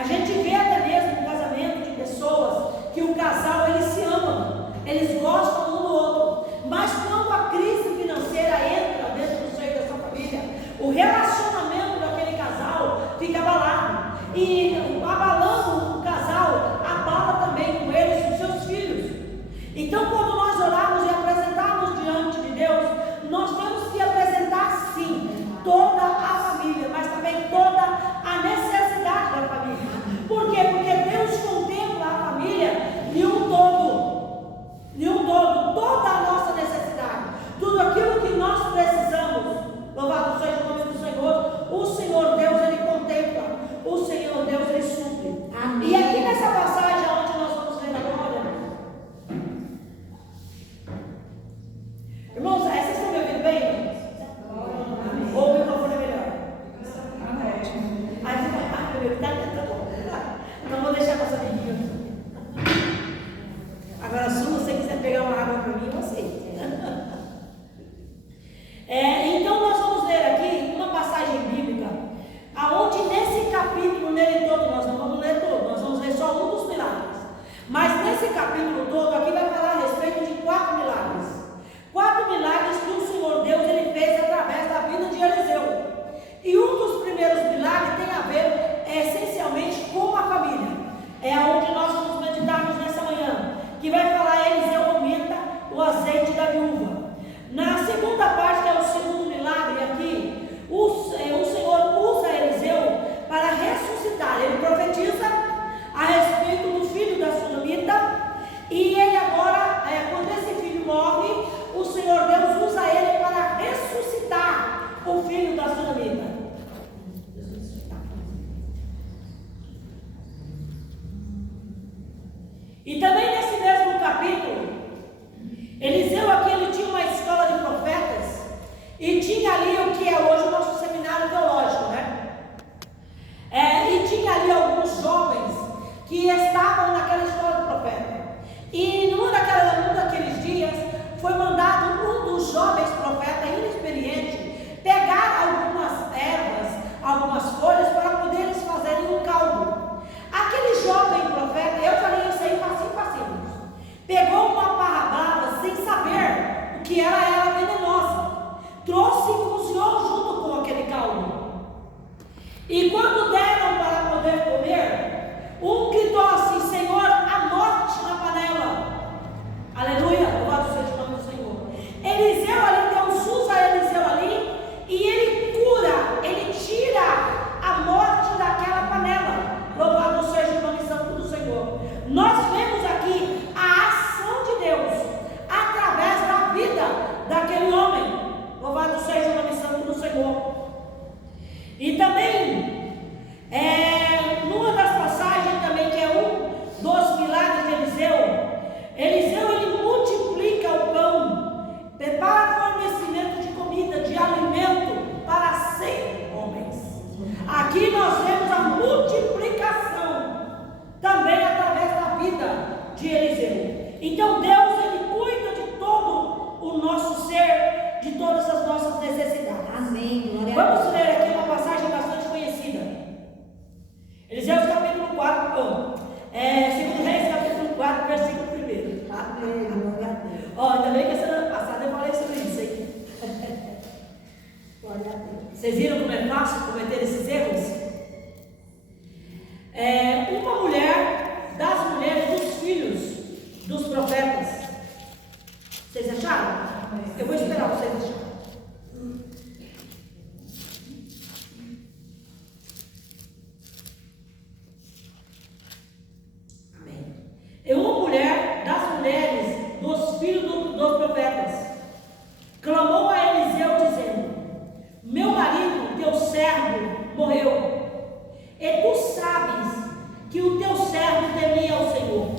A gente vê até mesmo no casamento de pessoas que o casal, eles se amam, eles gostam um do outro, mas quando a crise financeira entra dentro do seio dessa família, o relacionamento daquele casal fica abalado, e abalando o casal, abala também com eles os seus filhos. Então, quando nós orarmos e apresentarmos diante de Deus, nós temos que apresentar sim toda a família, mas também toda a necessidade da família. Por quê? Porque Deus contempla a família de um todo, toda a nossa necessidade, tudo aquilo que nós precisamos. Louvado seja o nome do Senhor. O Senhor Deus, Ele contempla, o Senhor Deus, Ele supre. Amém. E aqui nessa passagem onde nós vamos ler agora, irmãos, vocês estão me ouvindo bem? Ou o microfone é melhor? Tá bom. Não vou deixar passar ninguém. Agora, se você quiser pegar uma água para mim, eu aceito. Então, nós vamos ler aqui uma passagem bíblica, aonde nesse capítulo, nele todo, nós não vamos ler todo, nós vamos ler só um dos milagres. Mas nesse capítulo todo, aqui vai falar a respeito de 4 milagres. 4 milagres que o Senhor Deus, Ele fez através da vida de Eliseu. E um dos primeiros milagres tem a ver essencialmente com a família. É onde nós vamos meditarmos nessa manhã, que vai falar: Eliseu aumenta o azeite da viúva. Na segunda parte, que é o segundo milagre aqui, o Senhor usa Eliseu para ressuscitar. Ele profetiza a respeito do filho da sunamita, e ele agora, quando esse filho morre, o Senhor Deus usa ele para ressuscitar o filho da sunamita. E também nesse mesmo capítulo, Eliseu aqui, ele tinha uma escola de profetas, e tinha ali o que é hoje o nosso seminário teológico, né? E tinha ali alguns jovens que estavam naquela escola de profeta. E num daqueles dias, foi mandado um dos jovens profetas, inexperiente, pegar algumas ervas, algumas folhas, para poder eles fazerem um caldo. Aquele jovem profeta, eu falei isso aí facinho, pegou uma parra brava sem saber o que era venenosa, trouxe e cozinhou junto com aquele caldo. E quando deram para poder comer, um gritou assim: Senhor, a morte na panela. Aleluia, louvado seja o nome do Senhor. Eliseu ali, Deus usa Eliseu ali, e ele cura, ele tira a morte daquela panela. Louvado seja o nome santo do Senhor. Nós vemos aqui a ação de Deus através da vida daquele homem. Louvado seja o nome santo do Senhor. E também, numa das passagens também, que é um dos milagres de Eliseu, ele multiplica o pão, prepara fornecimento de comida, de alimento para 100 homens. Aqui nós vemos a multiplicação também através da vida de Eliseu. Então Deus, Ele cuida de todo o nosso ser, de todas as nossas necessidades. Amém. Vamos ler aqui uma passagem bastante conhecida. Eliseu capítulo 4, segundo Reis capítulo 4, versículo 1. Ainda bem que a semana passada eu falei sobre isso, hein? Vocês viram como é fácil cometer esses erros? Uma mulher, das mulheres dos filhos dos profetas. Vocês acharam? Eu vou esperar vocês acharem. Amém. Uma mulher das mulheres dos filhos dos profetas clamou a Eliseu dizendo: meu marido, teu servo, morreu, e tu sabes que o teu servo temia ao Senhor,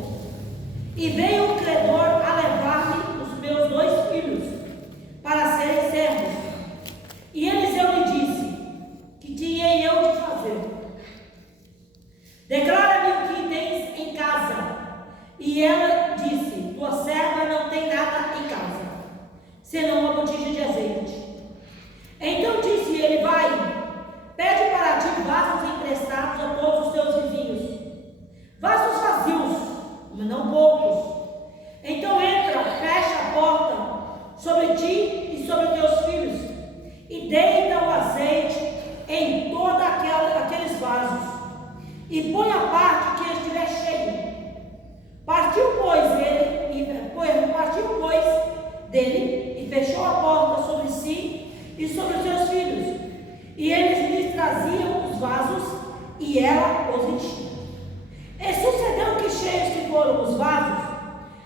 e veio o credor a levar-me os meus 2 filhos para serem servos. E Eliseu lhe disse: que tinha eu de fazer? Declara-me o que tens em casa. E ela disse: tua serva não tem nada em casa, senão uma botija de azeite. Então disse ele: vai, pede para ti vasos emprestados a todos os teus vizinhos, e põe à parte que estiver cheio. Partiu, pois, dele, e fechou a porta sobre si e sobre os seus filhos. E eles lhes traziam os vasos, e ela os enchia. E sucedeu que, cheios que foram os vasos,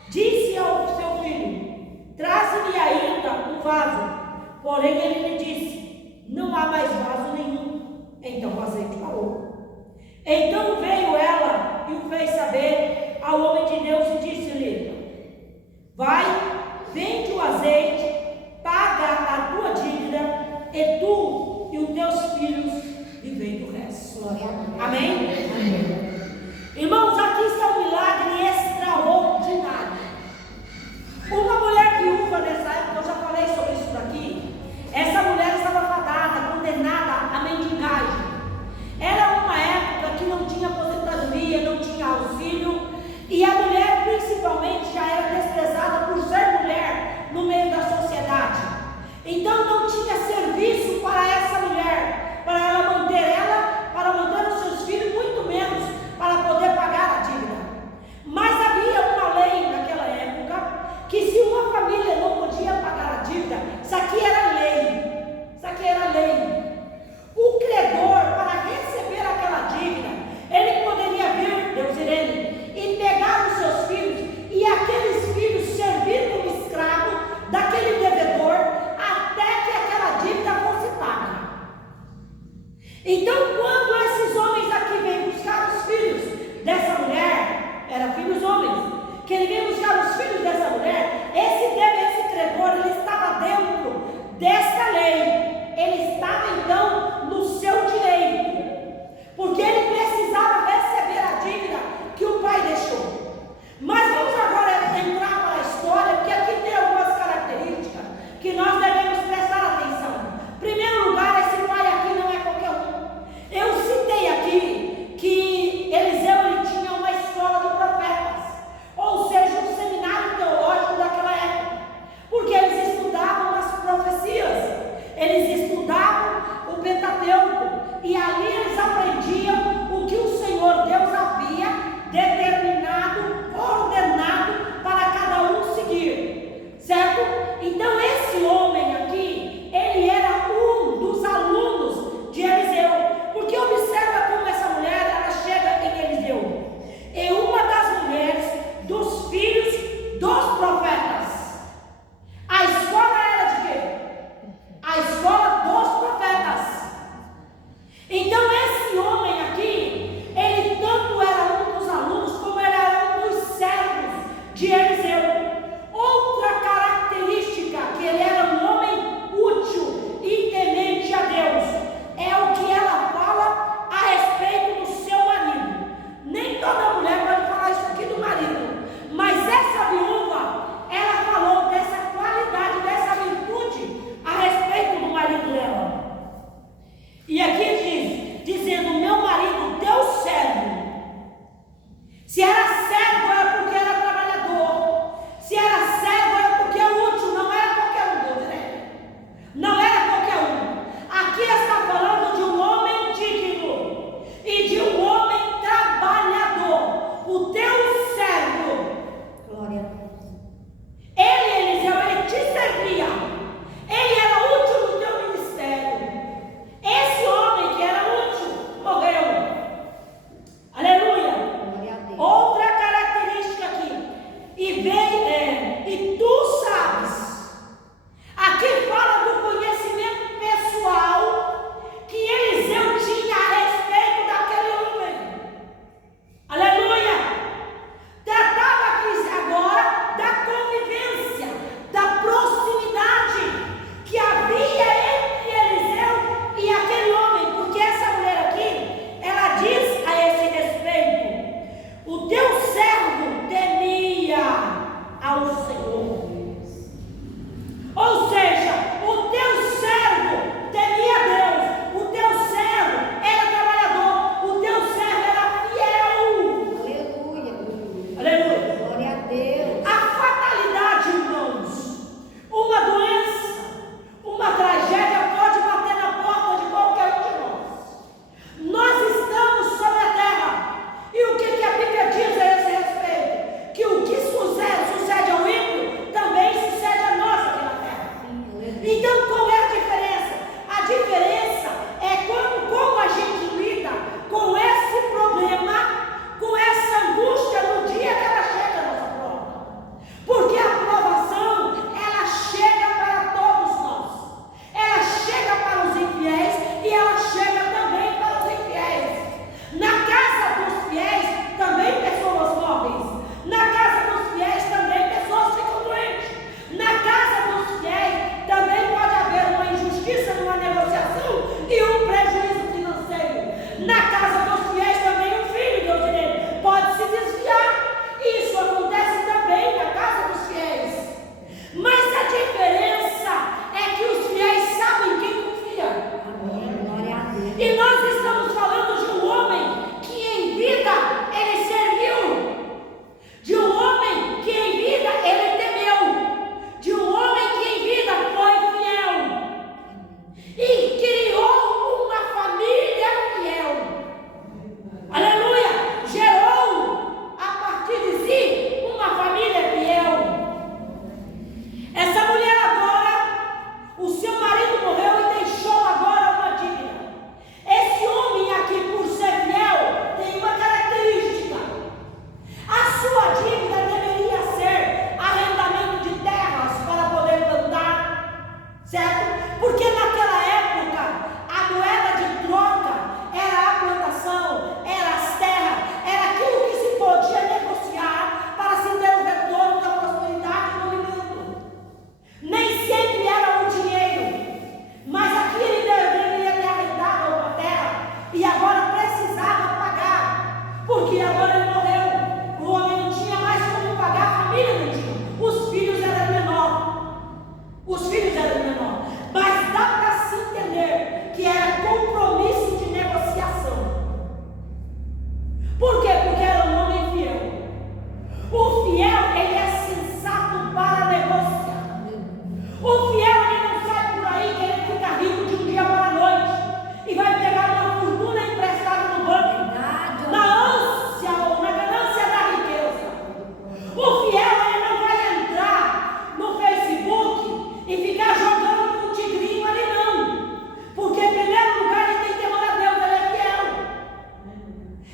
disse ao seu filho: traze-me ainda um vaso. Porém ele lhe disse: não há mais vaso nenhum. Então o azeite parou. Então veio ela e o fez saber ao homem de Deus e disse-lhe: vai, vende o azeite, paga a tua dívida, e tu e os teus filhos vivem do resto. Amém? Amém. Irmãos, aqui está um milagre extraordinário. Uma mulher viúva nessa época, eu já falei sobre isso daqui. Essa mulher estava fadada, condenada à mendigagem. Era uma época que não tinha aposentadoria, não tinha auxílio, e a mulher principalmente já era desprezada por ser mulher no meio da sociedade. Então não tinha serviço para essa mulher, para ela, para manter os seus filhos, muito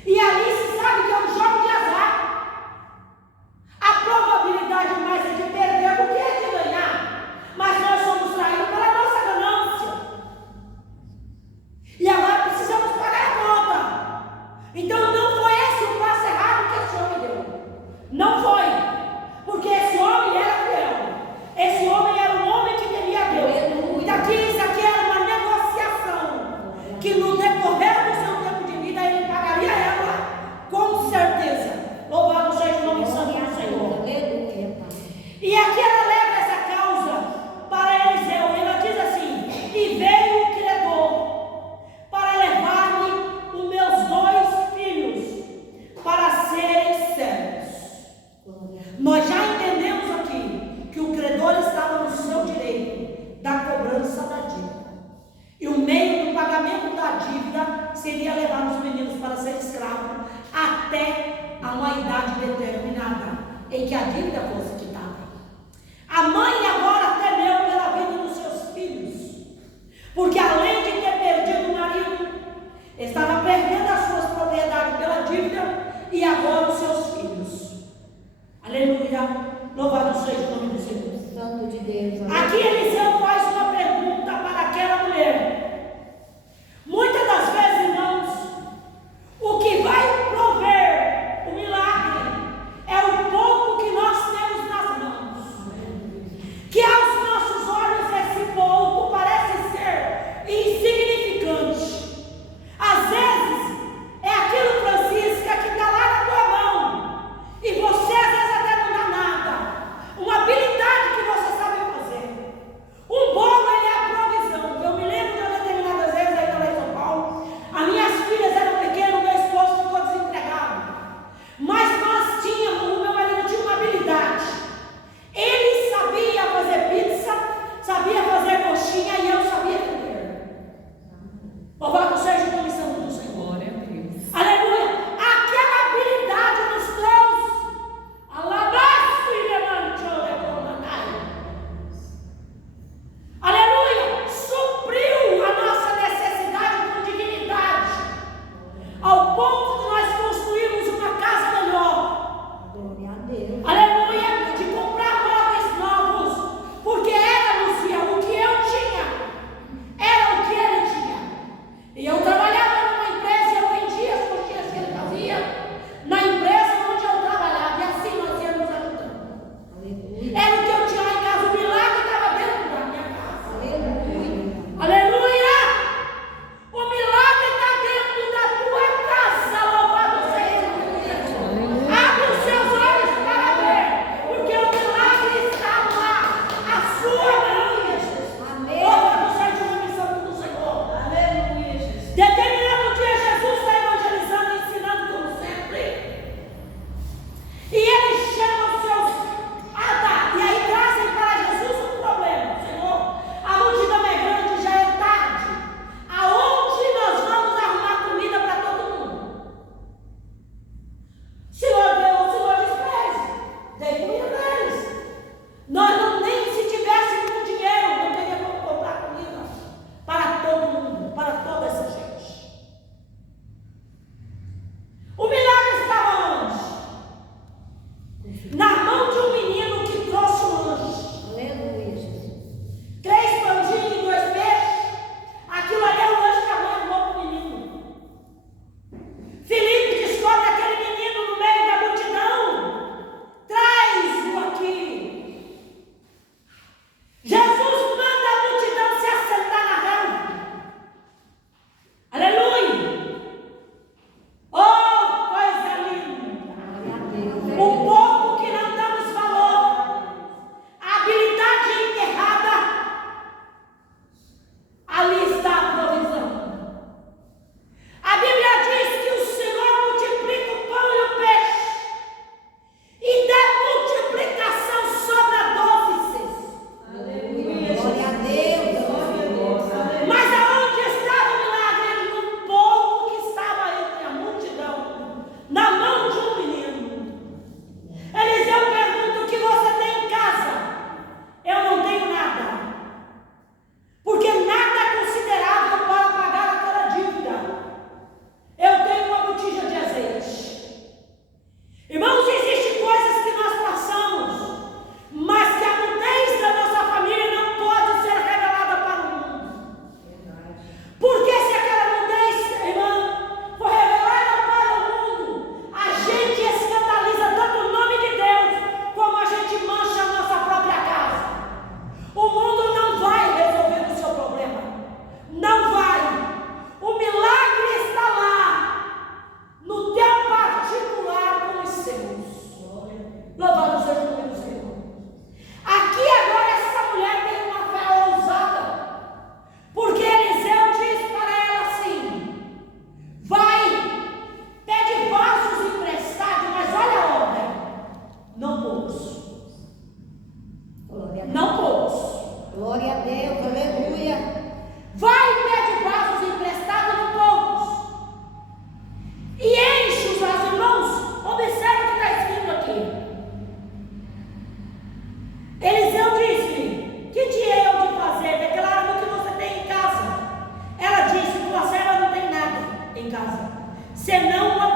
E ali se sabe que é um jogo de azar. A probabilidade mais é de perder do que é de ganhar. Mas nós somos traídos pela nossa ganância. E agora precisamos pagar a conta. Então não foi esse o passo errado que esse homem deu. Não foi. Porque esse homem era fiel. Esse homem era um homem que temia a Deus. Isso aqui era uma negociação. Que no decorrer do seu tempo de vida ele pagaria ela. Com certeza. Louvado seja o nome santo do Senhor. E aqui ela leva essa causa para Eliseu. E ela diz assim: e veio o credor para levar-me os meus 2 filhos para serem servos. Nós já entendemos aqui que o credor estava no seu direito da cobrança da dívida. E o meio do pagamento da dívida seria levar os meninos para ser escravos até a uma idade determinada em que a dívida fosse quitada. A mãe agora temeu pela vida dos seus filhos, porque além de ter perdido o marido, estava perdendo as suas propriedades pela dívida e agora os seus filhos. Aleluia, louvado seja o nome do Senhor. Santo de Deus. Aqui Eliseu faz uma pergunta para aquela mulher. Muitas das vezes, irmãos, o que vai prover o milagre é o pouco que nós temos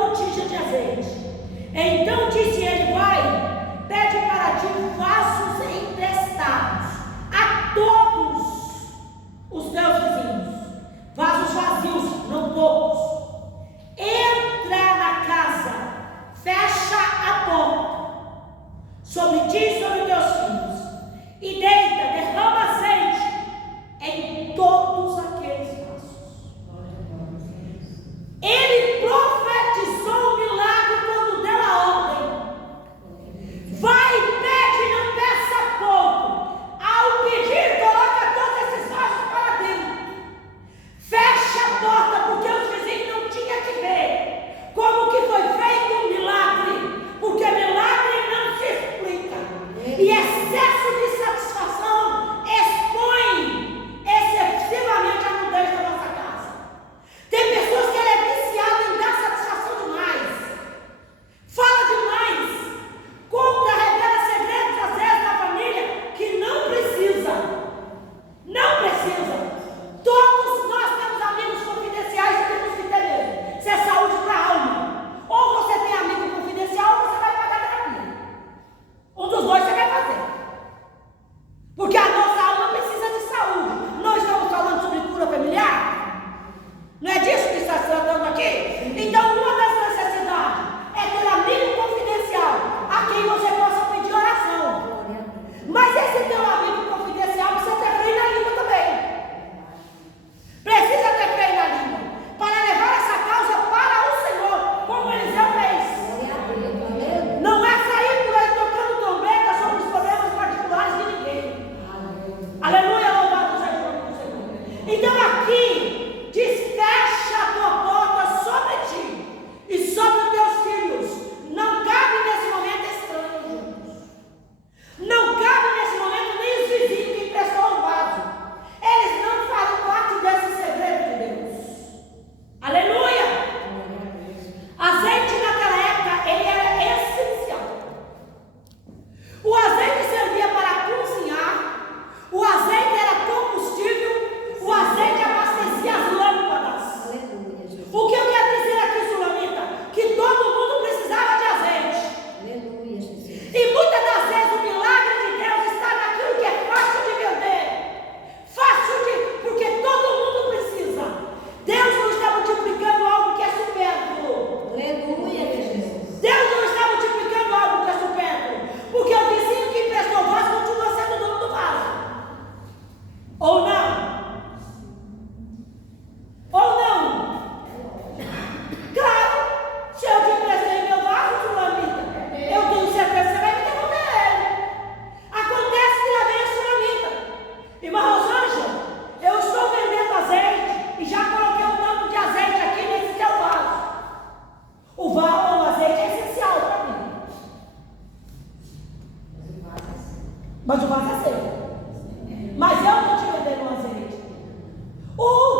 botija de azeite. Então disse ele: vai, pede para ti vasos emprestados a todos os teus vizinhos, vasos vazios, não poucos. Entra na casa, fecha a porta sobre ti e sobre teus filhos, e deita, derrama azeite em todos aqueles vasos. Ele profetizou o milagre quando deu a ordem. Vai, pede, não peça pouco. Ao pedir, coloca todos esses vasos para dentro. Fecha a porta, porque os vizinhos não tinham que ver como que foi feito um milagre, porque milagre não se explica. E excesso de satisfação expõe excessivamente a nudez da nossa casa. Tem pessoas que ela é viciada em dar satisfação demais, fala demais, conta, revela segredos às vezes da família que não precisa. Não precisa. Todos nós temos amigos confidenciais e temos que ter mesmo. Isso é saúde para a alma. Ou você tem amigo confidencial ou você vai pagar terapia. Um dos dois você vai fazer. Porque a nossa alma precisa de saúde. Nós estamos falando sobre cura familiar? Não é disso que está se tratando aqui? Então, uma das necessidades é ter amigo confidencial a quem você possa pedir oração. Mas esse teu amigo confidencial precisa ter freio na língua também. Precisa ter freio na língua para levar essa causa para o Senhor, como Eliseu fez. Não é sair por aí tocando trombeta sobre os problemas particulares de ninguém. Aleluia, louvado seja o nome do Senhor. Então aqui diz: fecha a tua porta sobre ti e sobre os teus filhos. Não cabe nesse momento estranho juntos. Não cabe nesse momento nem os vizinhos que emprestou o vaso. Eles não fazem parte desse segredo de Deus. Aleluia! Azeite naquela época, ele era essencial. O azeite servia para cozinhar, o azeite era combustível, o azeite abastecia as lâmpadas. O que eu quero dizer aqui, Sulamita? Que todo mundo precisava de azeite. E muitas das vezes o milagre de Deus está naquilo que é fácil de vender. Porque todo mundo precisa. Deus não está multiplicando algo que é supérfluo. Deus não está multiplicando algo que é supérfluo. Porque o vizinho que emprestou o vaso continua sendo dono do vaso. Ou não? Ou não? Claro, se eu te emprestei meu vaso, Sulamita, eu tenho certeza que você vai me devolver ele. Acontece que lá vem a Sulamita. Irmã Rosângela, eu estou vendendo azeite e já coloquei um tanto de azeite aqui nesse teu vaso. O azeite é essencial para mim. Mas o vaso é seu. Mas eu estou te vendendo um azeite.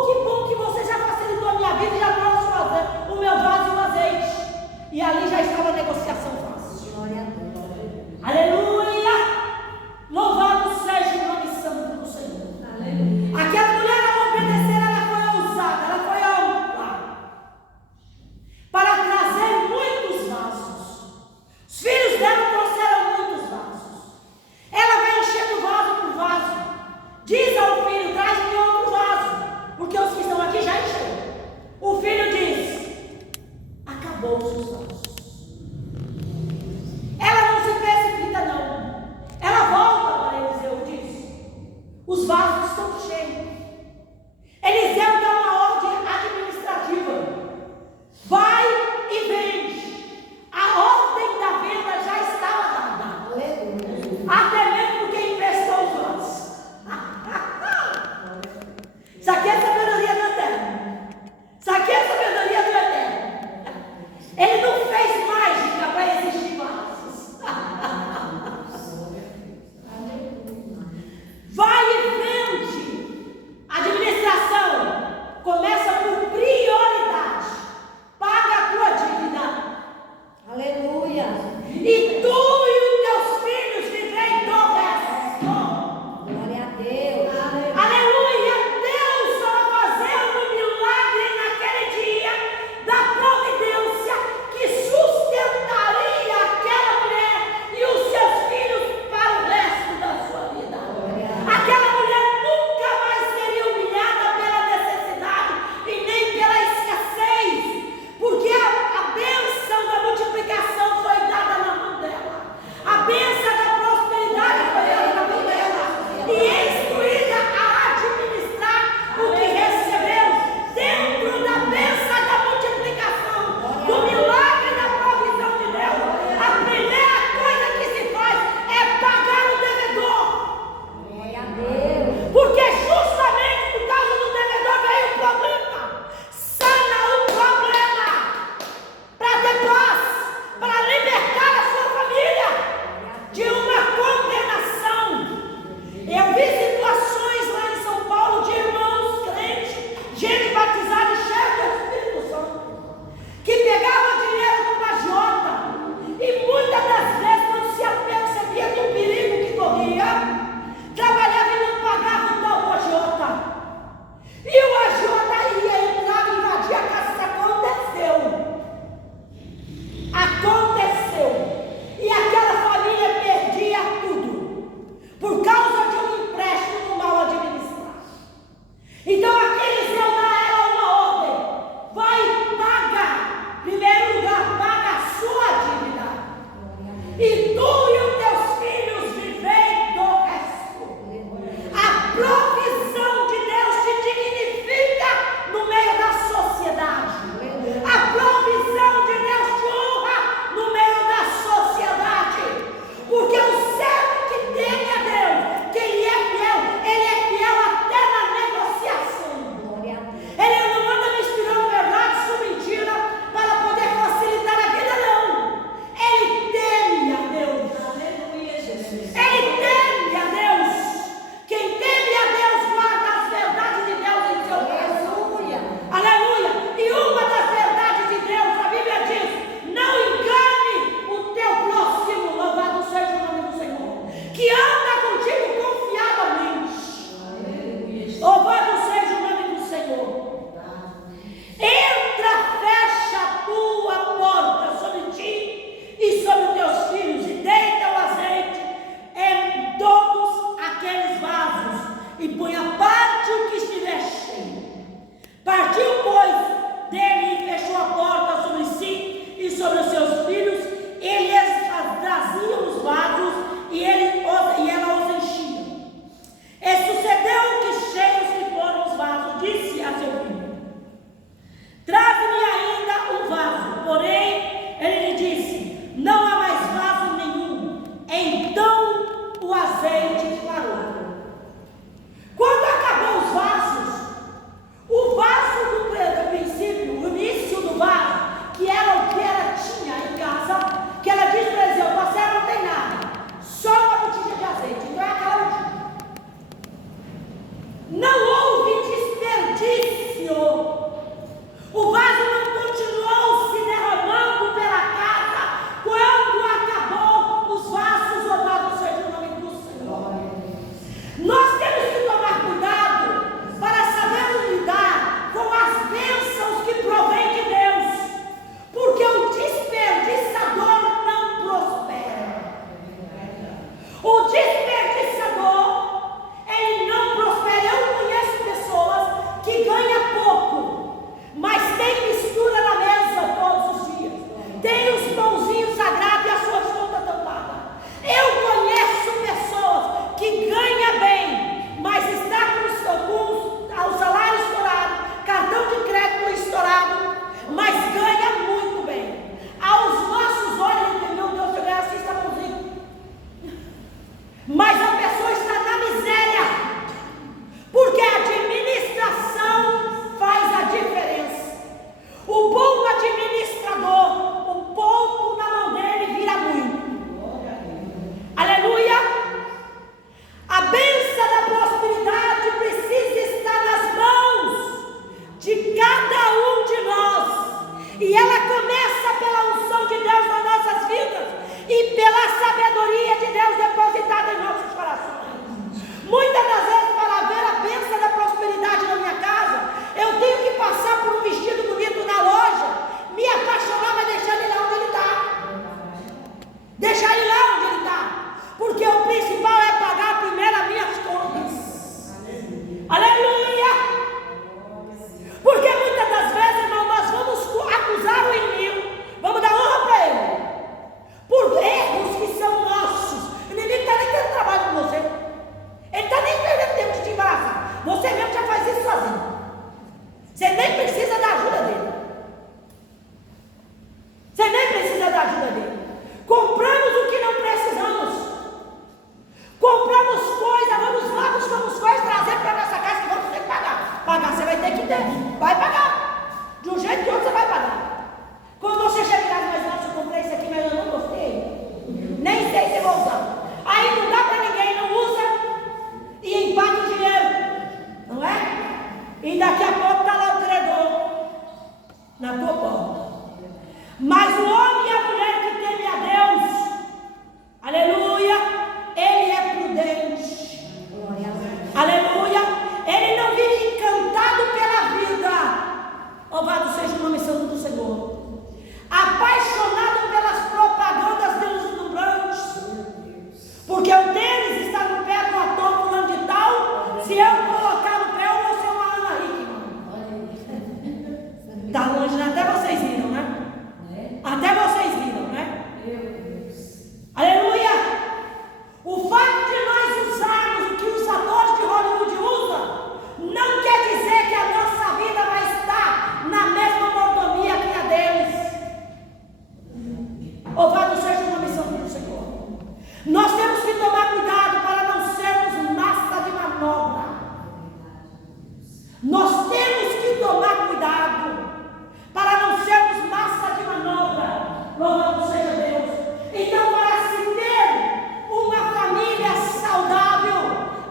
Que bom que você já facilitou a minha vida e já trouxe o meu vaso e o azeite. E ali já estava a negociação fácil. Aleluia! Louvado seja o nome santo do Senhor. Aleluia. Aquela mulher, ao obedecer, ela foi ousada, ela foi ampla para trazer muitos vasos. Os filhos dela trouxeram muitos vasos. Ela vai enchendo vaso por vaso. Diz ao filho: traz-me outro vaso, porque os que estão aqui já encheram. O filho diz: acabou-se os vasos. Ela não se precipita, não. Ela volta para Eliseu e diz: os vasos estão cheios. Eliseu dá uma ordem administrativa: vai e vende. A ordem da venda já estava dada. Até mesmo quem emprestou os vasos. Isso aqui é sabedoria do Eterno. Isso aqui é sabedoria do Eterno. Ele não fez mágica para existir vasos. Vai e vende. A administração começa por prioridade. Paga a tua dívida. Aleluia. E tu e os teus filhos vivem do resto. Glória a Deus. Aleluia. Deus estava fazendo um milagre naquele dia da providência Louvado seja o nome santo do Senhor. Nós temos que tomar cuidado para não sermos massa de manobra. Nós temos que tomar cuidado para não sermos massa de manobra. Louvado seja Deus. Então, para se ter uma família saudável,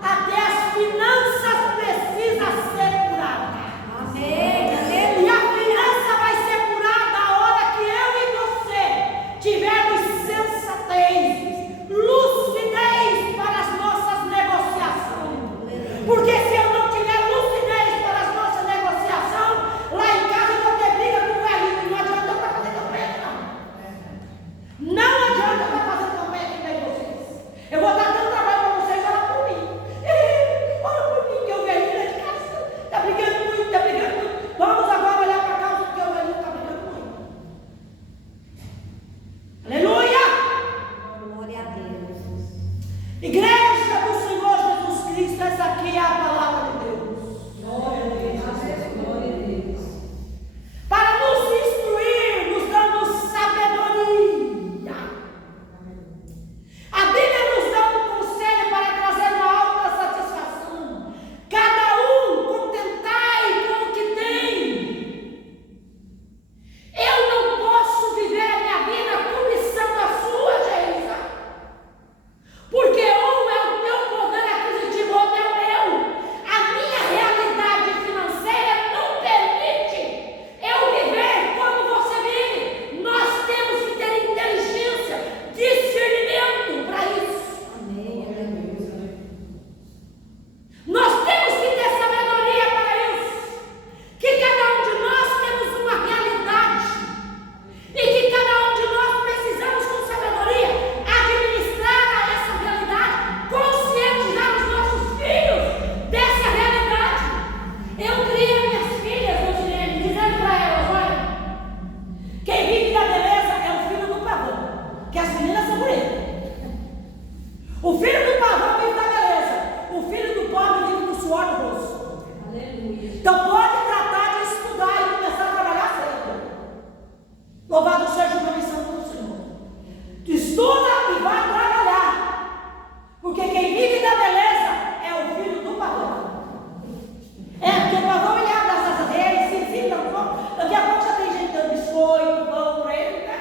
até as finanças precisam ser curadas. Amém. E a finança vai ser curada a hora que eu e você tivermos sensatez, lucidez para as nossas negociações. Porque se eu não tiver lucidez para as nossas negociações, lá em casa eu vou ter briga com o velhinho. Não adianta para fazer campanha, não. Não adianta para fazer campanha aqui com vocês. Eu vou dar tanto trabalho para vocês, ora por mim. Ora por mim, que o velhinho é de casa. Está brigando muito, está brigando muito. Vamos agora olhar para a causa, porque o velhinho está brigando muito. Aleluia! Glória a Deus. Igreja do Senhor Jesus Cristo, essa aqui é a palavra de Deus. Glória a Deus. Glória a Deus. Para nos instruir, nos dando sabedoria. A Bíblia nos dá um conselho para trazer uma alta satisfação. Cada um contentai com o que tem. Eu não posso viver a minha vida cobiçando a sua, Geisa. Porque ou é o teu poder aquisitivo ou é o meu. A minha realidade financeira não permite eu viver como você vive. Nós temos que ter inteligência, discernimento para isso. Amém. Nós temos que ter sabedoria para isso. Que cada um de nós temos uma realidade. E que cada um de nós precisamos, com sabedoria, administrar essa realidade, conscientizar os nossos filhos dessa realidade. Eu criei minhas filhas, Rosilene, dizendo para elas: olha, quem vive da beleza é o filho do pavão, que as meninas são bonitas. O filho do pavão vive da beleza, o filho do pobre vive do suor do rosto. Aleluia. Então pode tratar de estudar e começar a trabalhar cedo. Louvado seja o nome santo do Senhor. Estuda e vai trabalhar. Porque quem vive da beleza é o filho do pavão. É, porque o pavão ele abre as asas dele, se ensina um pouco. Daqui a pouco já tem gente dando biscoito, pão para ele, né?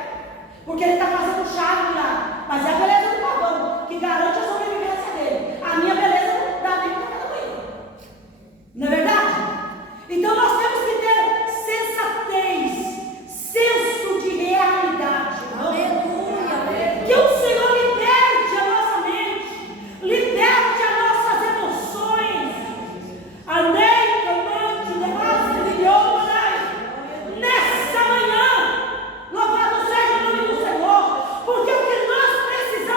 Porque ele está fazendo charme lá. Mas é a beleza do pavão que garante a sobrevivência dele. A minha beleza não dá nem para cada manhã. Não é verdade? Então nós temos que ter sensatez, senso de realidade. Aleluia. Que o Senhor liberte a nossa mente, liberte as nossas emoções. Amém, comando, negócio de Deus, nessa manhã, louvado seja o nome do Senhor, porque o que nós precisamos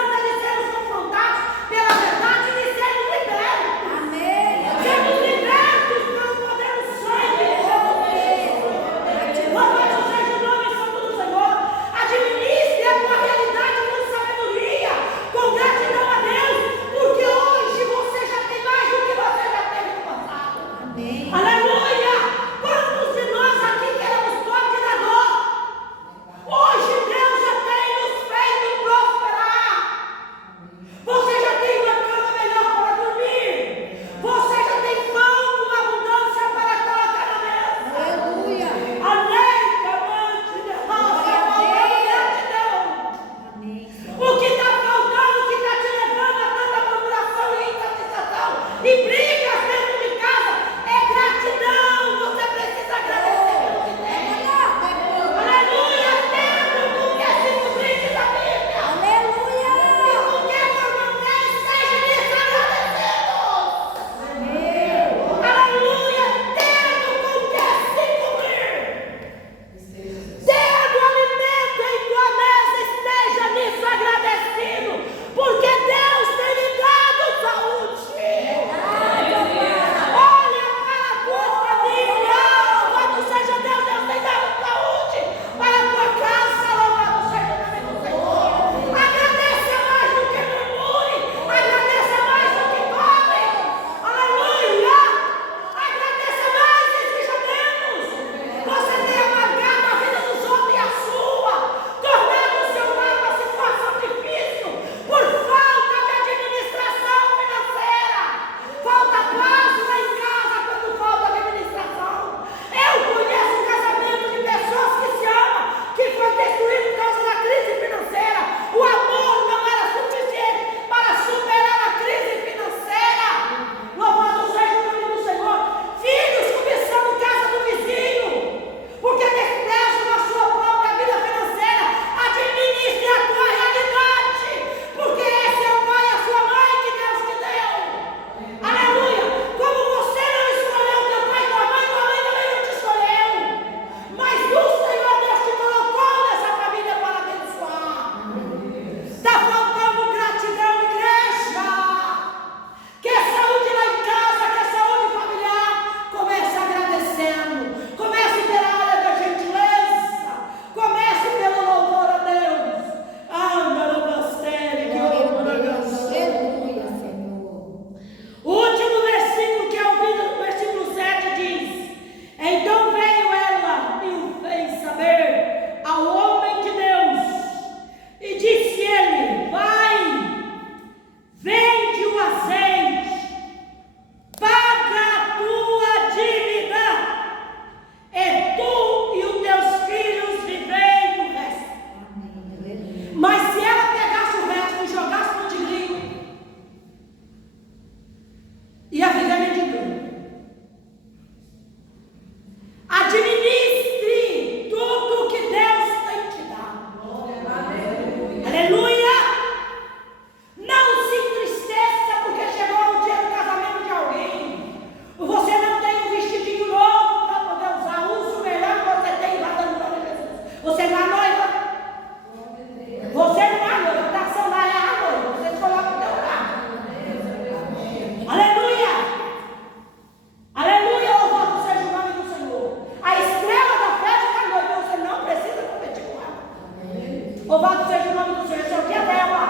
Louvado seja o nome do Senhor. Esse é o dia dela.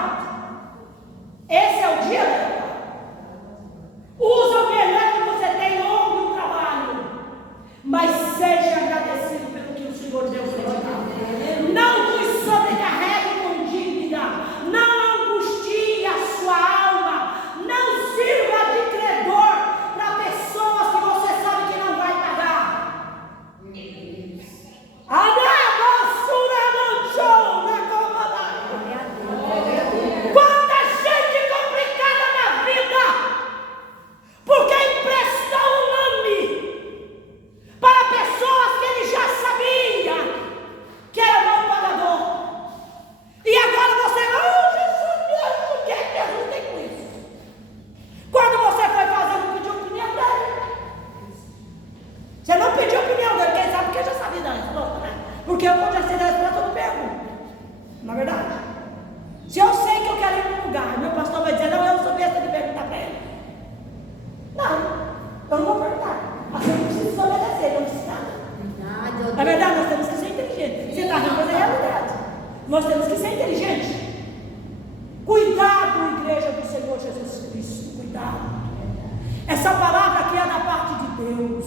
Esse é o dia dela. Usa o melhor que você tem hoje no trabalho. Mas seja agradecido pelo que o Senhor Deus te dá. Não vos sobrecarregue com dívida. Não angustie a sua alma. Não sirva de credor para pessoas que você sabe que não vai pagar. Quanta gente complicada na vida, porque emprestou o nome para pessoas que ele já sabia que era bom pagador. E agora você, Jesus, o que é que Jesus tem com isso? Quando você foi fazer, não pediu opinião dele. Você não pediu opinião dele, quem sabe porque já sabia da resposta, né? Porque eu, quando já sei da resposta, eu não pergunto. Na verdade, se eu sei que eu quero ir para um lugar, meu pastor vai dizer, não, eu sou besta de perguntar para ele. Não, eu não vou perguntar. Mas eu não preciso só obedecer, eu não preciso nada. Na verdade, nós temos que ser inteligentes. Você está rindo, mas é realidade. Nós temos que ser inteligentes. Cuidado, igreja do Senhor Jesus Cristo, cuidado. Essa palavra aqui é da parte de Deus.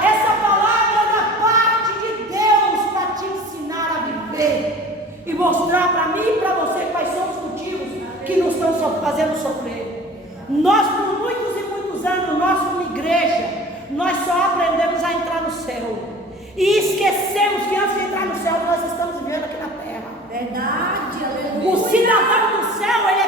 Essa palavra é da parte de Deus para te ensinar a viver e mostrar para mim e para você quais são os motivos que nos estão fazendo sofrer. Nós, por muitos e muitos anos, nós como igreja, nós só aprendemos a entrar no céu e esquecemos que antes de entrar no céu nós estamos vivendo aqui na terra. Verdade, aleluia. O cidadão do céu, ele é